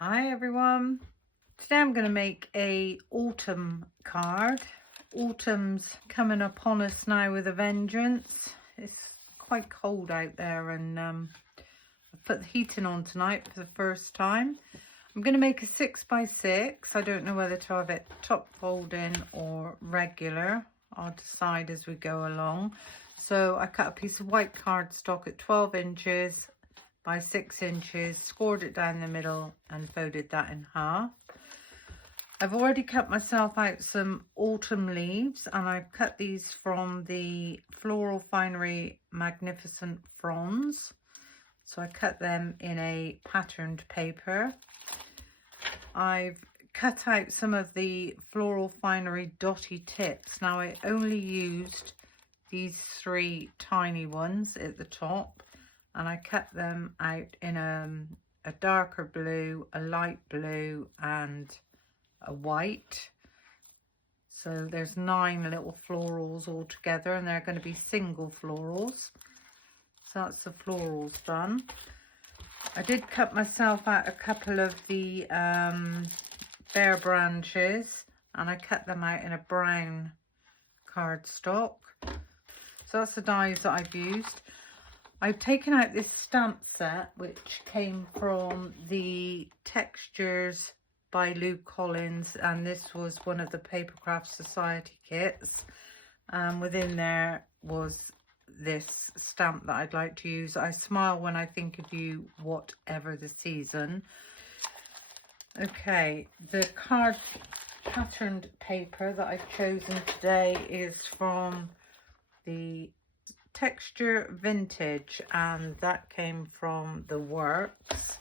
Hi everyone. Today I'm going to make a autumn card. Autumn's coming upon us now with a vengeance. It's quite cold out there and I've put the heating on tonight for the first time. I'm going to make a 6x6. I don't know whether to have it top folding or regular. I'll decide as we go along. So I cut a piece of white cardstock at 12 inches by 6 inches, scored it down the middle and folded that in half. I've already cut myself out some autumn leaves, and I've cut these from the Floral Finery Magnificent Fronds. So I cut them in a patterned paper. I've cut out some of the Floral Finery Dotty Tips. Now I only used these 3 tiny ones at the top, and I cut them out in a darker blue, a light blue and a white. So there's 9 little florals all together, and they're going to be single florals. So that's the florals done. I did cut myself out a couple of the bare branches, and I cut them out in a brown cardstock. So that's the dies that I've used. I've taken out this stamp set which came from the Textures by Lou Collins, and this was one of the Papercraft Society kits. Within there was this stamp that I'd like to use. I smile when I think of you, whatever the season. Okay, the card patterned paper that I've chosen today is from the Texture Vintage, and that came from the Works,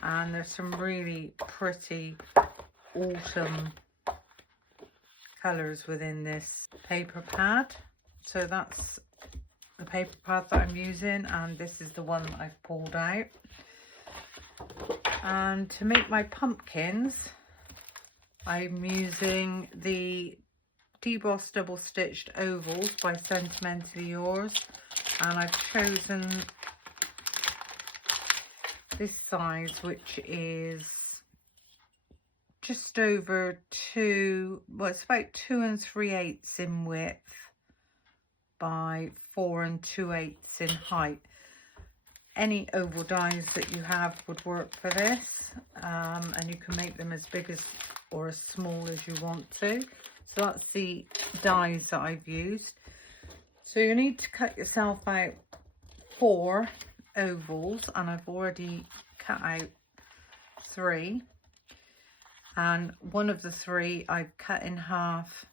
and there's some really pretty autumn colors within this paper pad. So that's the paper pad that I'm using, and this is the one that I've pulled out. And to make my pumpkins, I'm using the Deboss Double Stitched Ovals by Sentimentally Yours, and I've chosen this size, which is just over 2, well, it's about 2 3/8 in width by 4 2/8 in height. Any oval dies that you have would work for this, and you can make them as big as or as small as you want to. So that's the dies that I've used. So you need to cut yourself out 4 ovals, and I've already cut out 3. And one of the 3 I've cut in half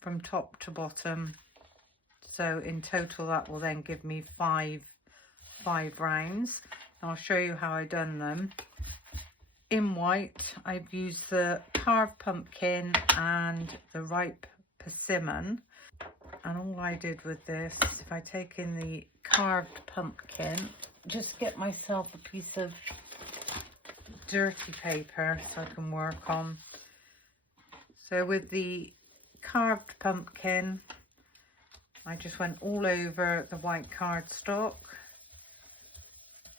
from top to bottom. So in total that will then give me 5 rounds. I'll show you how I done them. In white, I've used the carved pumpkin and the ripe persimmon. And all I did with this is, if I take in the carved pumpkin, just get myself a piece of dirty paper so I can work on. So with the carved pumpkin, I just went all over the white cardstock.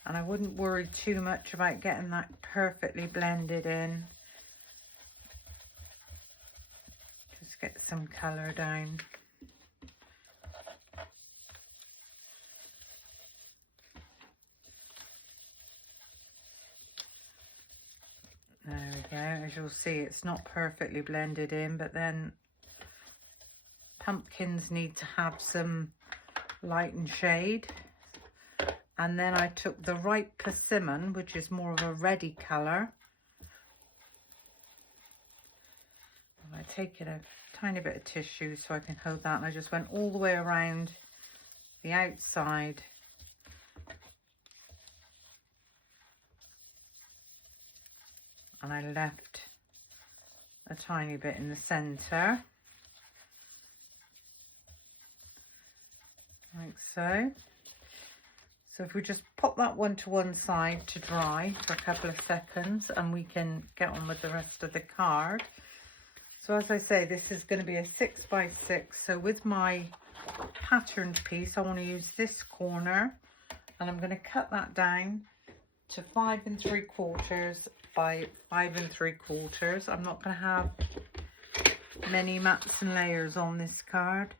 And I wouldn't worry too much about getting that perfectly blended in. Just get some colour down. There we go. As you'll see, it's not perfectly blended in, but then pumpkins need to have some light and shade. And then I took the ripe persimmon, which is more of a reddy colour. I take in a tiny bit of tissue so I can hold that, and I just went all the way around the outside. And I left a tiny bit in the centre, like so. So if we just pop that one to one side to dry for a couple of seconds, and we can get on with the rest of the card. So as I say, this is going to be a 6x6. So with my patterned piece, I want to use this corner, and I'm going to cut that down to 5 3/4 by 5 3/4. I'm not going to have many mats and layers on this card.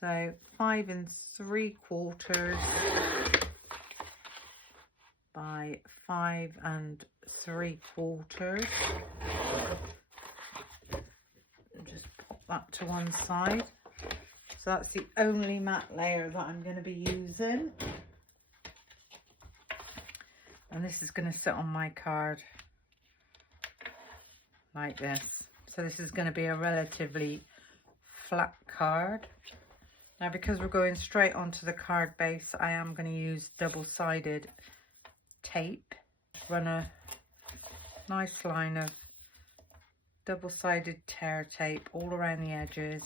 So 5 3/4 by 5 3/4. Just pop that to one side. So that's the only mat layer that I'm going to be using. And this is going to sit on my card like this. So this is going to be a relatively flat card. Now, because we're going straight onto the card base, I am going to use double-sided tape. Run a nice line of double-sided tear tape all around the edges.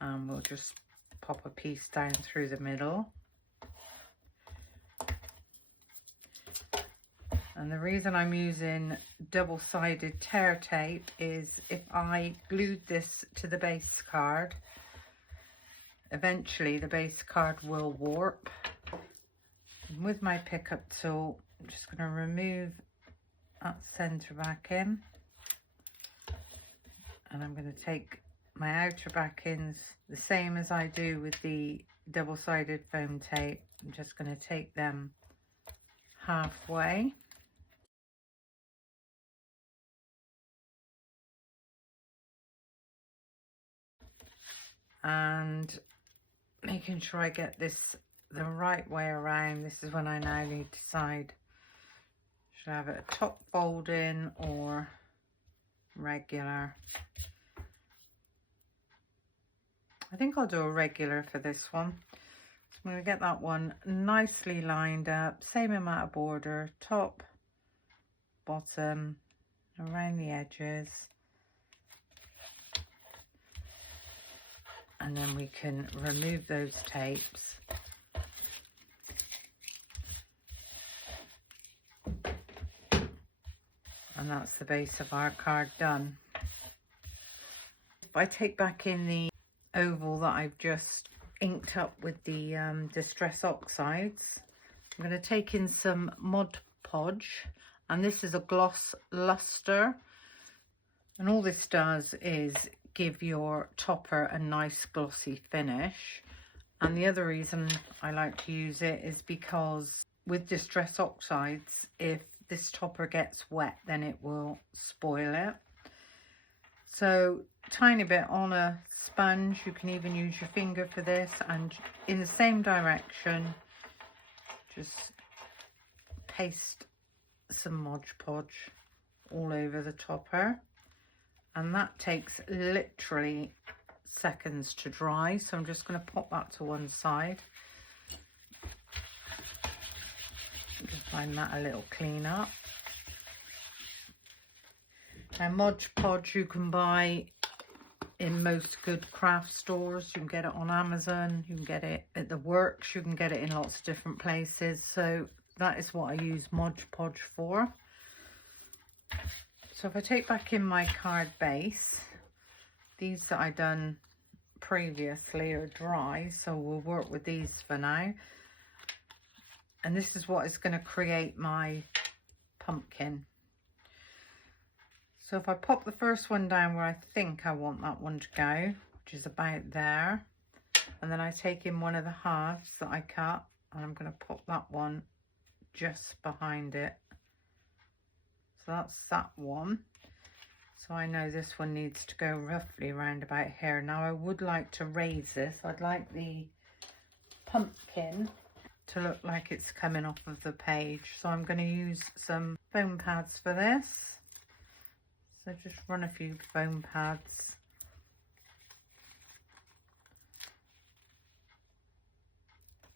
And we'll just pop a piece down through the middle. And the reason I'm using double-sided tear tape is if I glued this to the base card, eventually the base card will warp. And with my pickup tool, I'm just going to remove that centre backing. And I'm going to take my outer backings, the same as I do with the double-sided foam tape. I'm just going to take them halfway. And making sure I get this the right way around. This is when I now need to decide, should I have it a top folding or regular? I think I'll do a regular for this one. So I'm going to get that one nicely lined up, same amount of border, top, bottom, around the edges. And then we can remove those tapes. And that's the base of our card done. If I take back in the oval that I've just inked up with the Distress Oxides, I'm going to take in some Mod Podge, and this is a gloss luster, and all this does is give your topper a nice glossy finish. And the other reason I like to use it is because with Distress Oxides, if this topper gets wet, then it will spoil it. So tiny bit on a sponge, you can even use your finger for this, and in the same direction just paste some Mod Podge all over the topper, and that takes literally seconds to dry. So I'm just going to pop that to one side. Just find that a little clean up. Now, Mod Podge you can buy in most good craft stores. You can get it on Amazon, you can get it at the works, you can get it in lots of different places. So that is what I use Mod Podge for. So if I take back in my card base, these that I done previously are dry, so we'll work with these for now. And this is what is going to create my pumpkin. So if I pop the first one down where I think I want that one to go, which is about there, and then I take in one of the halves that I cut, and I'm going to pop that one just behind it. So that's that one. So I know this one needs to go roughly around about here. Now I would like to raise this. I'd like the pumpkin to look like it's coming off of the page. So I'm going to use some foam pads for this. So just run a few foam pads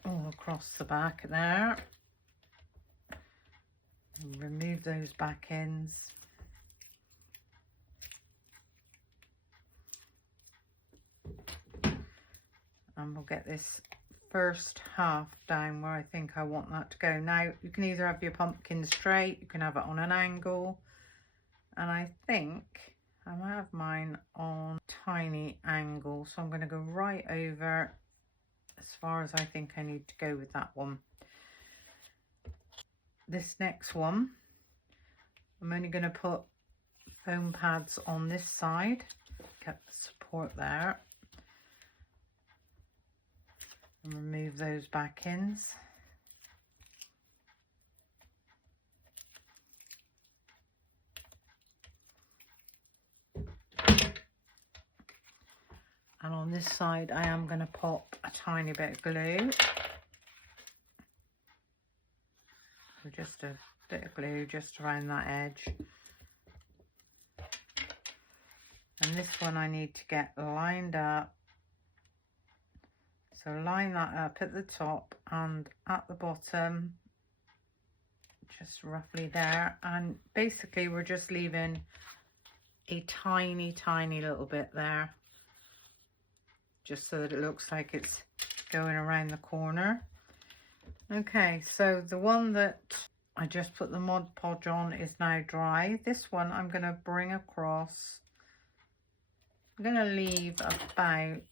all across the back there. And remove those back ends. And we'll get this first half down where I think I want that to go. Now you can either have your pumpkin straight, you can have it on an angle, and I think I might have mine on tiny angle, so I'm going to go right over as far as I think I need to go with that one. This next one, I'm only going to put foam pads on this side, get the support there, and remove those back ends. And on this side I am going to pop a tiny bit of glue. So just a bit of glue just around that edge. And this one I need to get lined up. So line that up at the top and at the bottom, just roughly there. And basically we're just leaving a tiny, tiny little bit there, just so that it looks like it's going around the corner. Okay, so the one that I just put the Mod Podge on is now dry. This one I'm going to bring across. I'm going to leave about,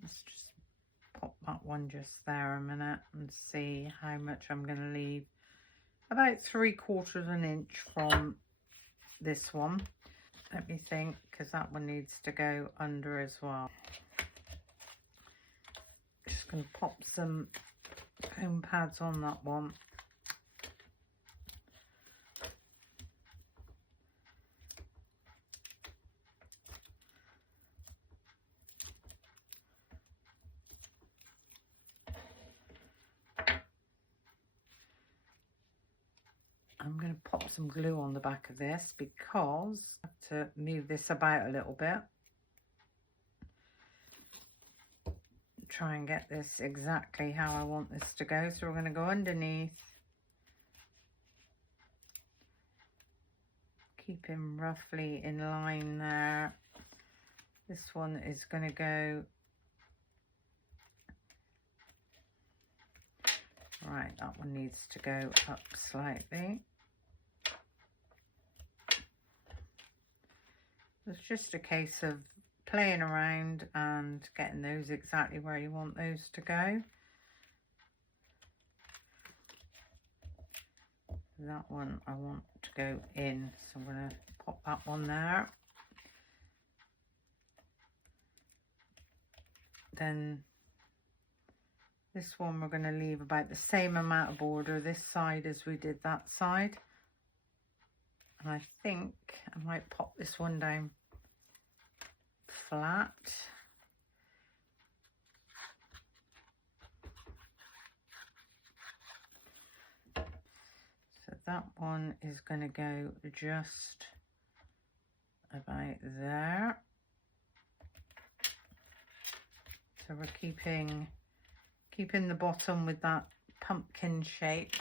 let's just pop that one just there a minute and see how much I'm going to leave. About 3/4 of an inch from this one. Let me think, because that one needs to go under as well. Just going to pop some foam pads on that one. I'm going to pop some glue on the back of this because I have to move this about a little bit. Try and get this exactly how I want this to go. So we're going to go underneath, keep him roughly in line there. This one is going to go right, that one needs to go up slightly. It's just a case of playing around and getting those exactly where you want those to go. That one I want to go in, so I'm going to pop that one there. Then this one we're going to leave about the same amount of border this side as we did that side. And I think I might pop this one down flat. So that one is going to go just about there. So we're keeping the bottom with that pumpkin shape.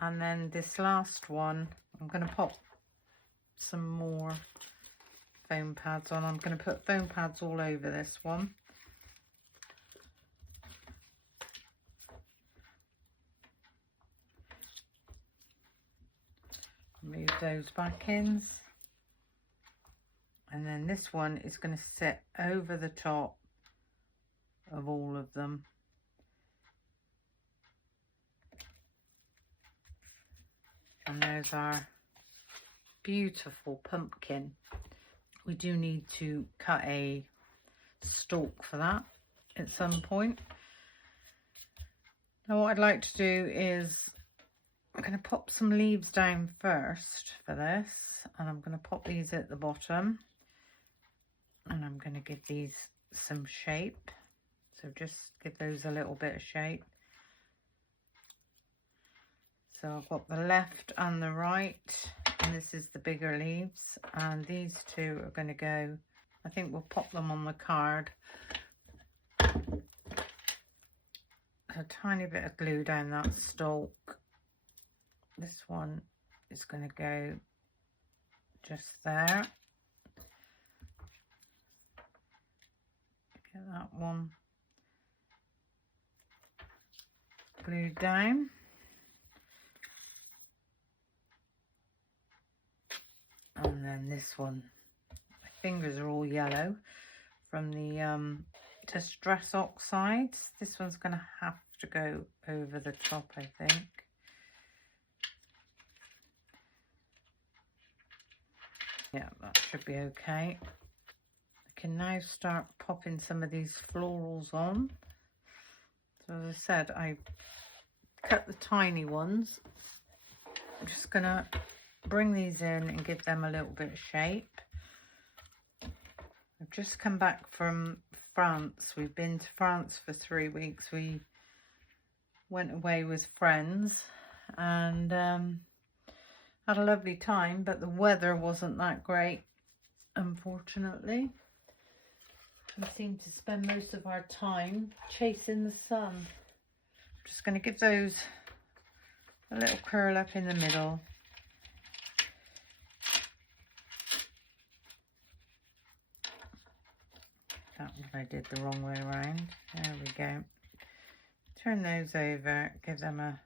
And then this last one, I'm going to pop some more foam pads on. I'm going to put foam pads all over this one. Move those back ends. And then this one is going to sit over the top of all of them. And there's our beautiful pumpkin. We do need to cut a stalk for that at some point. Now what I'd like to do is I'm going to pop some leaves down first for this, and I'm going to pop these at the bottom, and I'm going to give these some shape. So just give those a little bit of shape. So I've got the left and the right, and this is the bigger leaves, and these two are going to go, I think we'll pop them on the card. A tiny bit of glue down that stalk. This one is going to go just there. Get that one glued down. And then this one, my fingers are all yellow from the Distress Oxides. This one's going to have to go over the top, I think. Yeah, that should be okay. I can now start popping some of these florals on. So as I said, I cut the tiny ones. I'm just going to bring these in and give them a little bit of shape. I've just come back from France. We've been to France for 3 weeks. We went away with friends and had a lovely time, but the weather wasn't that great, unfortunately. We seemed to spend most of our time chasing the sun. I'm just going to give those a little curl up in the middle. That one I did the wrong way around. There we go. Turn those over, give them a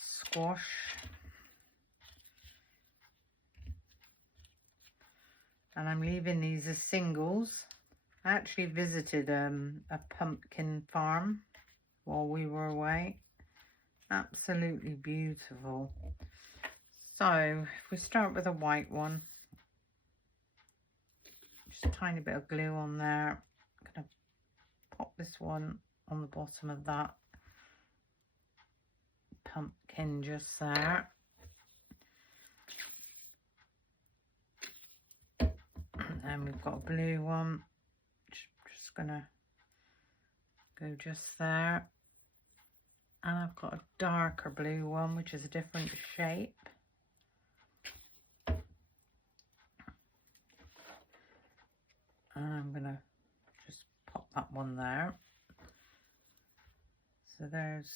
squash. And I'm leaving these as singles. I actually visited a pumpkin farm while we were away. Absolutely beautiful. So if we start with a white one, just a tiny bit of glue on there. I'm going to pop this one on the bottom of that pumpkin just there. And then we've got a blue one. Just going to go just there. And I've got a darker blue one, which is a different shape. And I'm going to just pop that one there. So there's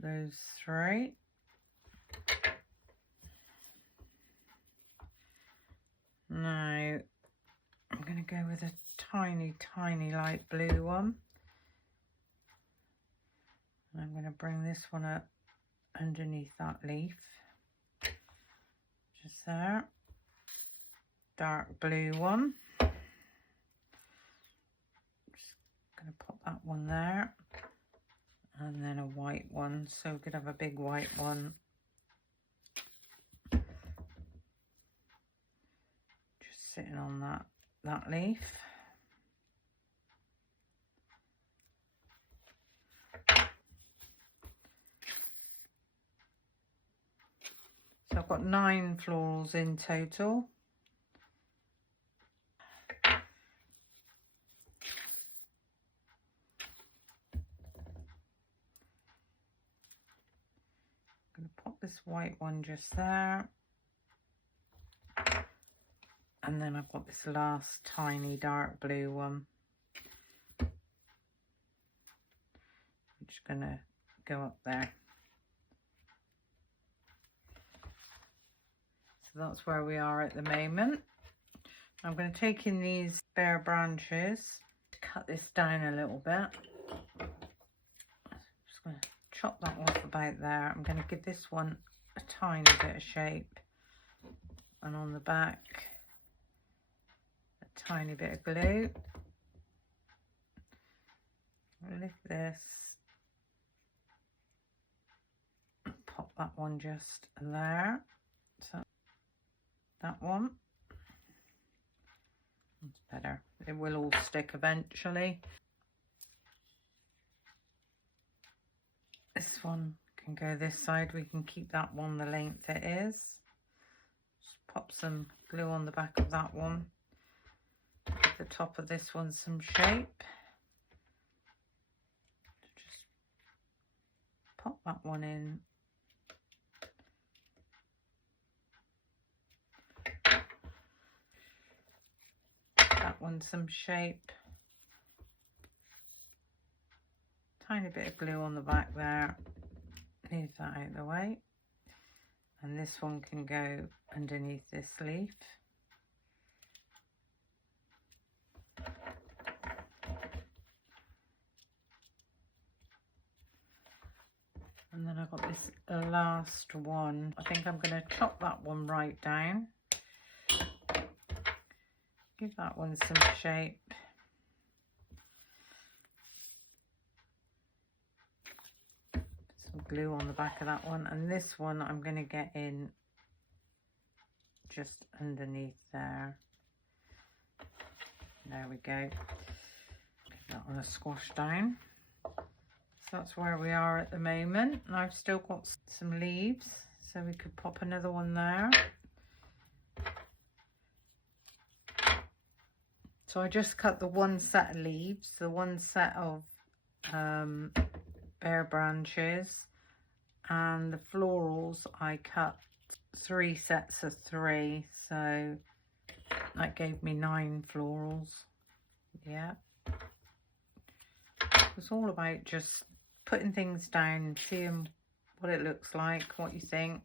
those 3. Now I'm going to go with a tiny, tiny light blue one. And I'm going to bring this one up underneath that leaf. Just there. Dark blue one. Just going to pop that one there. And then a white one. So we could have a big white one. Just sitting on that leaf. So I've got 9 florals in total. I'm going to pop this white one just there. And then I've got this last tiny dark blue one. I'm just going to go up there. So that's where we are at the moment. I'm going to take in these bare branches to cut this down a little bit. I'm just going to chop that off about there. I'm going to give this one a tiny bit of shape. And on the back, a tiny bit of glue. Lift this. Pop that one just there. So that one. It's better. It will all stick eventually. This one can go this side. We can keep that one the length it is. Just pop some glue on the back of that one. Give the top of this one some shape. Just pop that one in. That one some shape. Tiny bit of glue on the back there. Leave that out of the way. And this one can go underneath this leaf. And then I've got this last one. I think I'm going to chop that one right down. Give that one some shape. Some glue on the back of that one. And this one I'm going to get in just underneath there. There we go. Give that one a squash down. So that's where we are at the moment. And I've still got some leaves, so we could pop another one there. So I just cut the one set of leaves, the one set of bare branches, and the florals I cut 3 sets of 3, so that gave me 9 florals. Yeah, it's all about just putting things down, seeing what it looks like, what you think.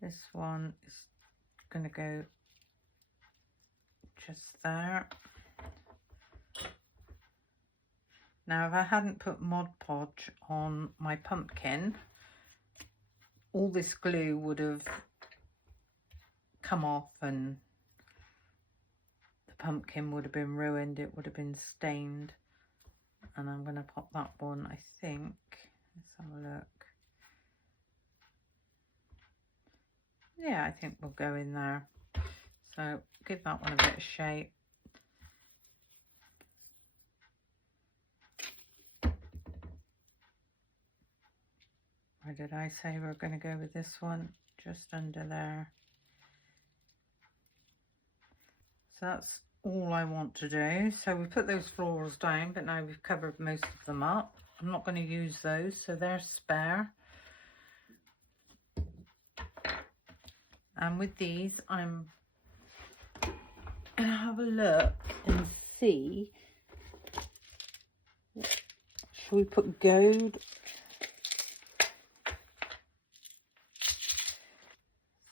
This one is going to go just there. Now, if I hadn't put Mod Podge on my pumpkin, all this glue would have come off and the pumpkin would have been ruined. It would have been stained. And I'm going to pop that one, I think. Let's have a look. Yeah, I think we'll go in there. So give that one a bit of shape. Or did I say we're going to go with this one? Just under there. So that's all I want to do. So we put those florals down, but now we've covered most of them up. I'm not going to use those, so they're spare. And with these, I'm going to have a look and see. Shall we put gold?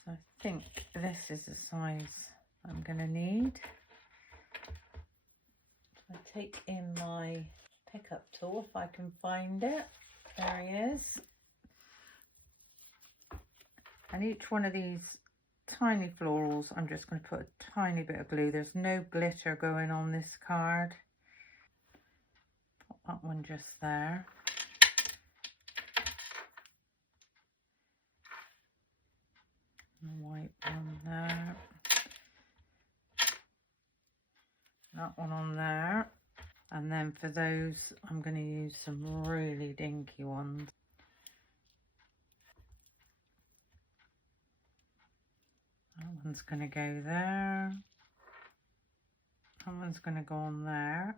So I think this is the size I'm going to need. I take in my pickup tool if I can find it. There he is. And each one of these tiny florals, I'm just going to put a tiny bit of glue. There's no glitter going on this card. Put that one just there. And white one there. That one on there. And then for those, I'm going to use some really dinky ones. That one's going to go there. That one's going to go on there.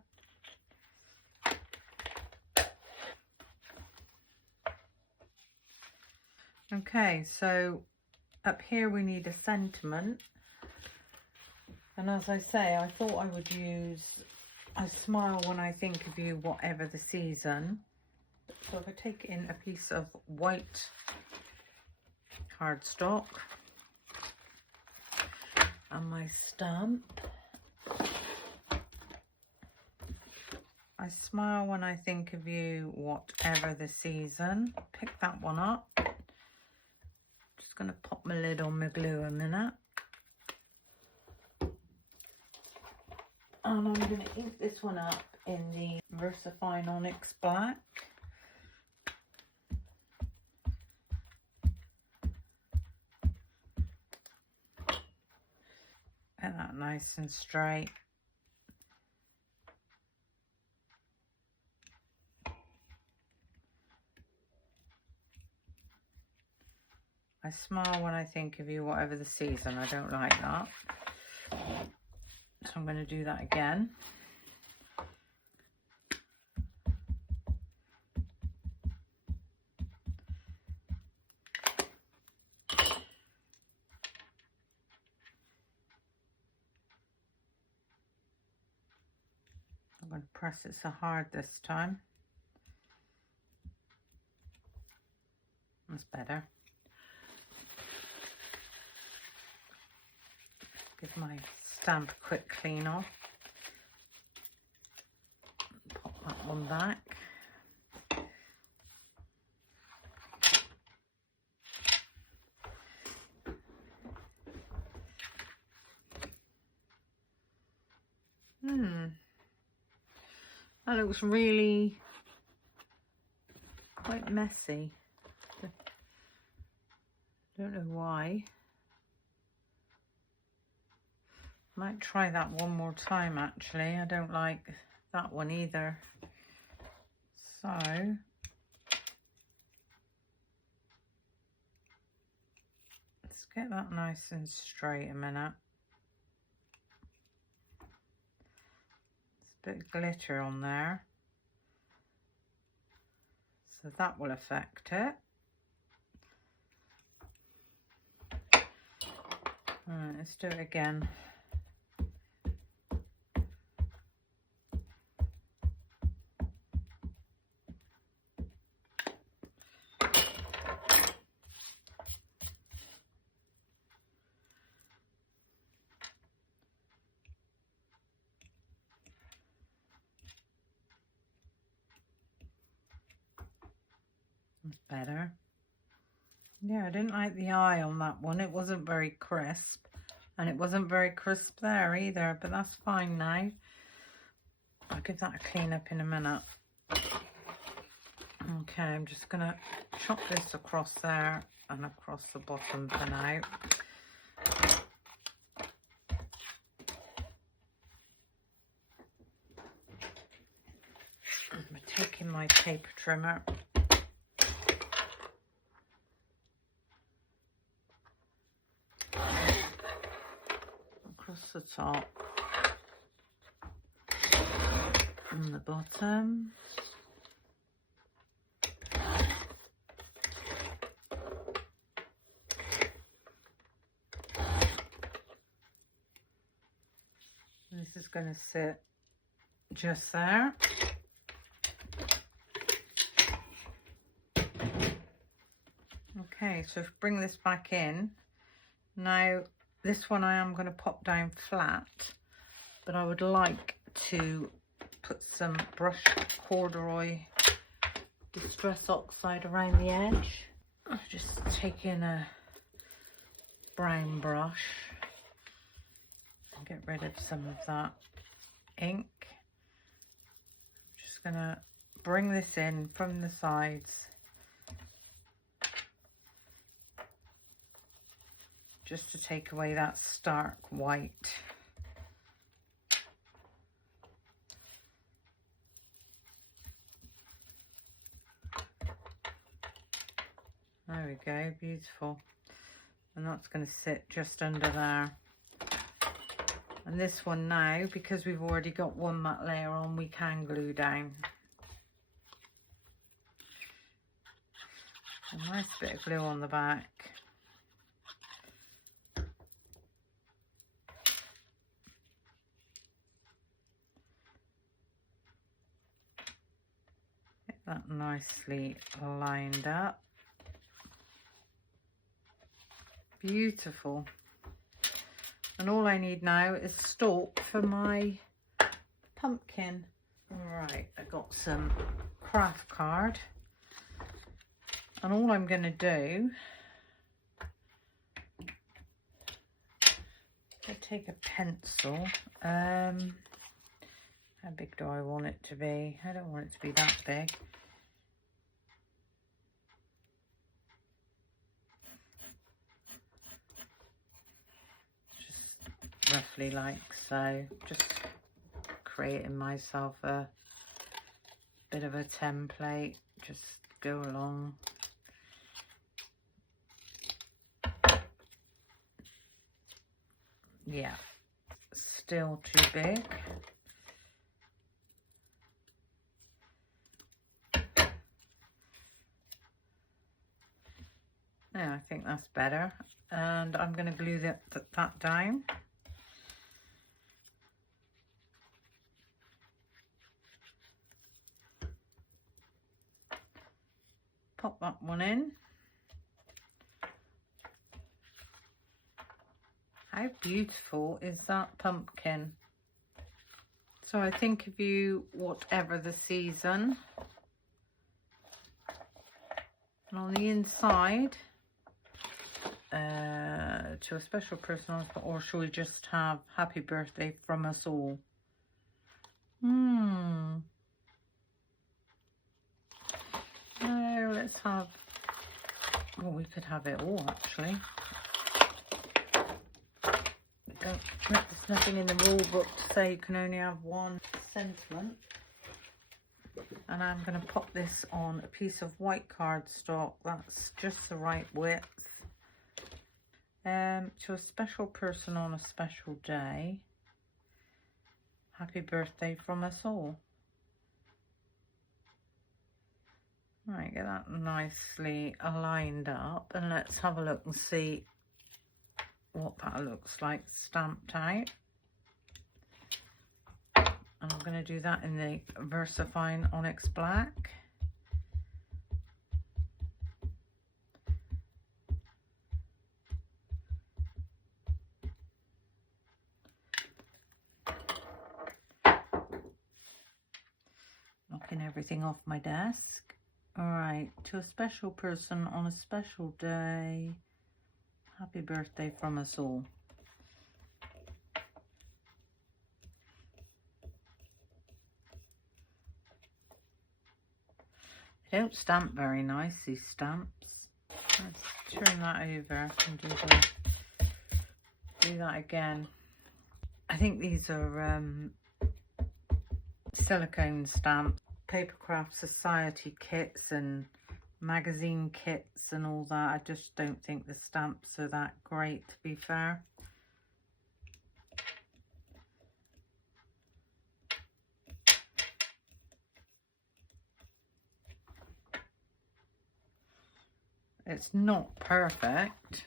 Okay, so up here we need a sentiment. And as I say, I thought I would use I smile when I think of you, whatever the season. So if I take in a piece of white cardstock and my stamp, I smile when I think of you, whatever the season. Pick that one up. Just going to pop my lid on my glue a minute. And I'm going to ink this one up in the VersaFine Onyx Black. Get that nice and straight. I smile when I think of you, whatever the season. I don't like that. So I'm going to do that again. I'm going to press it so hard this time. That's better. Give my stamp a quick clean off. Pop that one back. That looks really quite messy. Don't know why. Might try that one more time actually. I don't like that one either. So let's get that nice and straight a minute. There's a bit of glitter on there, so that will affect it. Alright, let's do it again. Better. Yeah, I didn't like the eye on that one. It wasn't very crisp, and it wasn't very crisp there either, but that's fine now. I'll give that a clean up in a minute. Okay, I'm just gonna chop this across there and across the bottom for now. I'm taking my paper trimmer. Across the top and the bottom. This is going to sit just there. Okay, so bring this back in. Now this one I am going to pop down flat, but I would like to put some brushed corduroy Distress Oxide around the edge. I've just taken a brown brush and get rid of some of that ink. I'm just going to bring this in from the sides, just to take away that stark white. There we go, beautiful. And that's going to sit just under there. And this one now, because we've already got one matte layer on, we can glue down. A nice bit of glue on the back. Get that nicely lined up. Beautiful. And all I need now is stalk for my pumpkin. Alright, I got some craft card, and all I'm going to do, I take a pencil. How big do I want it to be? I don't want it to be that big. Roughly like so, just creating myself a bit of a template, just go along. Yeah, still too big. Yeah, I think that's better, and I'm going to glue that down. Pop that one in. How beautiful is that pumpkin? So I think of you whatever the season. And on the inside, to a special person, or shall we just have happy birthday from us all? No, let's have, well, we could have it all actually. There's nothing in the rule book to say you can only have one sentiment. And I'm going to pop this on a piece of white cardstock. That's just the right width. To a special person on a special day. Happy birthday from us all. Right, get that nicely aligned up, and let's have a look and see what that looks like stamped out. And I'm going to do that in the VersaFine Onyx Black. Knocking everything off my desk. Alright, to a special person on a special day. Happy birthday from us all. They don't stamp very nice, these stamps. Let's turn that over and do that again. I think these are silicone stamps, Papercraft Society kits and magazine kits and all that. I just don't think the stamps are that great, to be fair. It's not perfect.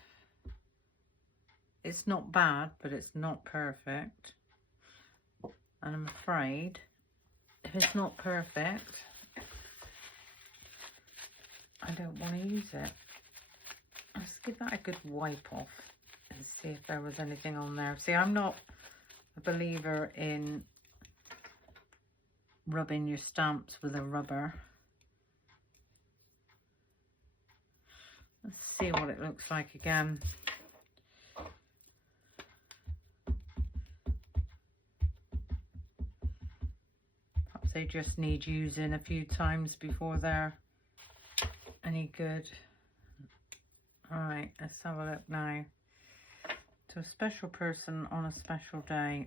It's not bad, but it's not perfect. And I'm afraid if it's not perfect, I don't want to use it. Let's give that a good wipe off and see if there was anything on there. See, I'm not a believer in rubbing your stamps with a rubber. Let's see what it looks like again. Perhaps they just need using a few times before they're any good. Alright, let's have a look now. To a special person on a special day.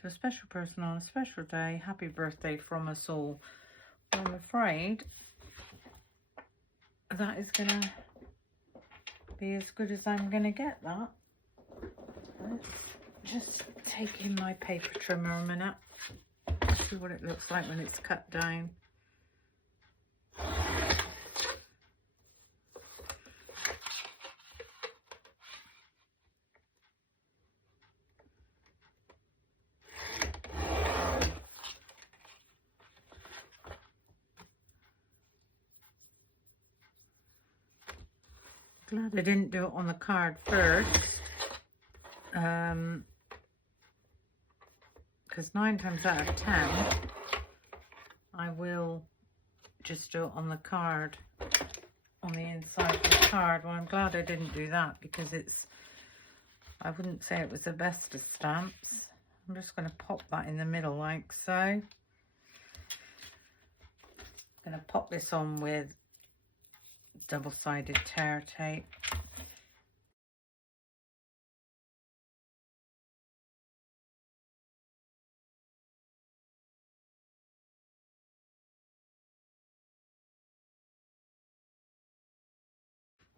To a special person on a special day, happy birthday from us all. Well, I'm afraid that is going to be as good as I'm going to get that. Let's just take in my paper trimmer a minute. See what it looks like when it's cut down. Glad I didn't do it on the card first, because 9 times out of 10 I will just do it on the card, on the inside of the card. Well, I'm glad I didn't do that, because I wouldn't say it was the best of stamps. I'm just going to pop that in the middle like so. I'm going to pop this on with double-sided tear tape.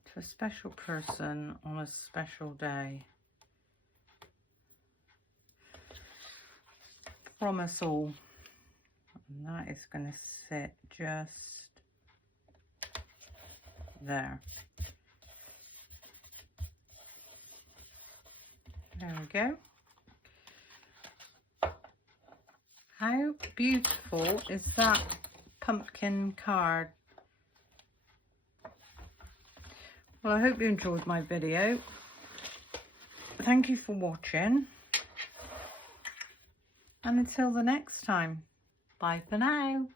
To a special person on a special day. From us all. And that is going to sit just there. There we go. How beautiful is that pumpkin card? Well, I hope you enjoyed my video. Thank you for watching. And until the next time, bye for now.